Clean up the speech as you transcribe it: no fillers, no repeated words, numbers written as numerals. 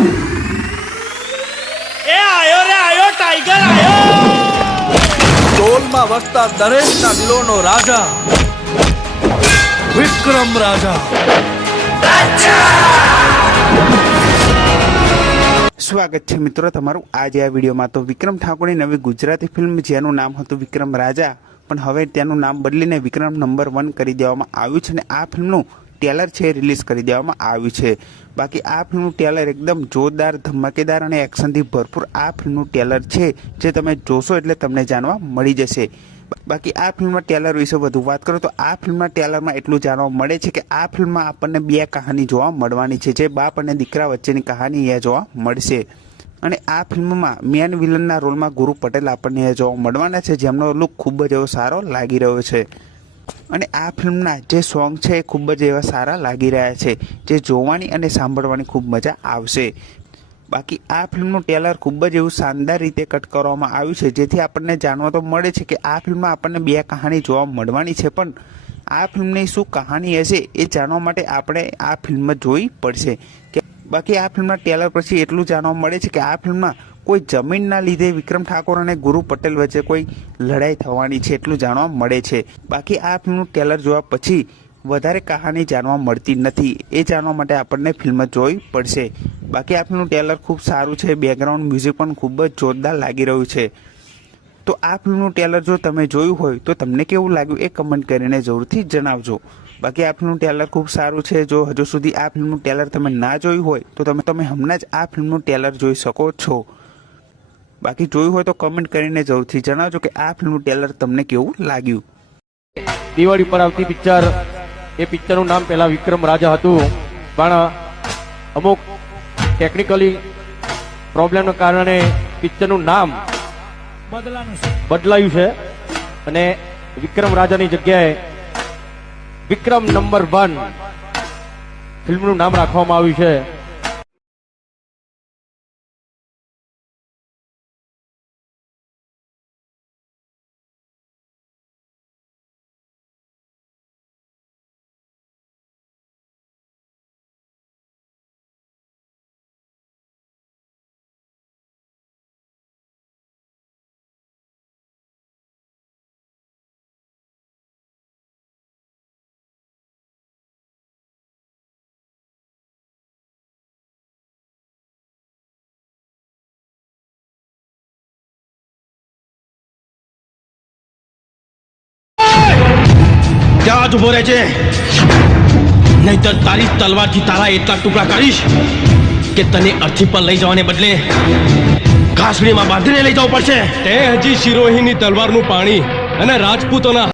એ આયો રે આયો, ટાઈગર આયો. ડોલમાં વસતા દરેકના દિલોનો રાજા વિક્રમ રાજા. સ્વાગત છે મિત્રો તમારું આજે આ વિડીયોમાં. તો વિક્રમ ઠાકોરની નવી ગુજરાતી ફિલ્મ જેનું નામ હતું વિક્રમ રાજા, પણ હવે તેનું નામ બદલીને વિક્રમ નંબર 1 કરી દેવામાં આવ્યું છે અને આ ફિલ્મનું ટેલર છે રિલીઝ કરી દેવામાં આવ્યું છે. બાકી આ ફિલ્મનું ટેલર એકદમ જોરદાર, ધમાકેદાર અને એક્શનથી ભરપૂર આ ફિલ્મનું ટેલર છે, જે તમે જોશો એટલે તમને જાણવા મળી જશે. બાકી આ ફિલ્મના ટેલર વિશે વધુ વાત કરું તો આ ફિલ્મના ટેલરમાં એટલું જાણવા મળે છે કે આ ફિલ્મમાં આપણને બે કહાની જોવા મળવાની છે, જે બાપ અને દીકરા વચ્ચેની કહાની એ જોવા મળશે. અને આ ફિલ્મમાં મેન વિલનના રોલમાં ગુરુ પટેલ આપણને એ જોવા મળવાના છે, જેમનો લુક ખૂબ જ એવો સારો લાગી રહ્યો છે. અને આ ફિલ્મના જે સોંગ છે એ ખૂબ જ એવા સારા લાગી રહ્યા છે, જે જોવાની અને સાંભળવાની ખૂબ મજા આવશે. બાકી આ ફિલ્મનું ટેલર ખૂબ જ એવું શાનદાર રીતે કટ કરવામાં આવ્યું છે, જેથી આપણને જાણવા તો મળે છે કે આ ફિલ્મમાં આપણને બે કહાની જોવા મળવાની છે, પણ આ ફિલ્મની શું કહાની હશે એ જાણવા માટે આપણે આ ફિલ્મ જોવી પડશે. બાકી આ ફિલ્મના ટેલર પછી એટલું જાણવા મળે છે કે આ ફિલ્મમાં કોઈ જમીનના લીધે વિક્રમ ઠાકોર અને ગુરુ પટેલ વચ્ચે કોઈ લડાઈ થવાની છે, એટલું જાણવા મળે છે. બાકી આ ફિલ્મનું ટેલર જોવા પછી વધારે કહાની જાણવા મળતી નથી, એ જાણવા માટે આપણને ફિલ્મ જોવી પડશે. બાકી આ ફિલ્મનું ટેલર ખૂબ સારું છે, બેકગ્રાઉન્ડ મ્યુઝિક પણ ખૂબ જ જોરદાર લાગી રહ્યું છે. તો આ ફિલ્મનું ટેલર જો તમે જોયું હોય તો તમને કેવું લાગ્યું એ કમેન્ટ કરીને જરૂરથી જણાવજો. બાકી આ ફિલ્મનું ટેલર ખૂબ સારું છે. જો હજુ સુધી આ ફિલ્મનું ટેલર તમે ના જોયું હોય તો તમે હમણાં જ આ ફિલ્મનું ટેલર જોઈ શકો છો. બાકી જોયું હોય તો કમેન્ટ કરીને જરૂરથી જણાવજો કે આ ફિલ્મનું ટેલર તમને કેવું લાગ્યું. દિવાળી પર આવતી પિક્ચર, એ પિક્ચરનું નામ પહેલા વિક્રમ રાજા હતું, પણ અમુક ટેકનિકલી પ્રોબ્લેમના કારણે પિક્ચરનું નામ બદલાયું છે અને વિક્રમ રાજાની જગ્યાએ વિક્રમ નંબર 1 ફિલ્મનું નામ રાખવામાં આવ્યું છે. ત્યાં જ ઉભો રહે છે, નહીતર તારી તલવારથી તારા એટલા ટુકડા કરીશ કે તને અર્થી પર લઈ જવાને બદલે ઘાસડીમાં બાંધીને લઈ જવું પડશે. તે હજી શિરોહીની તલવારનું પાણી અને રાજપૂતોના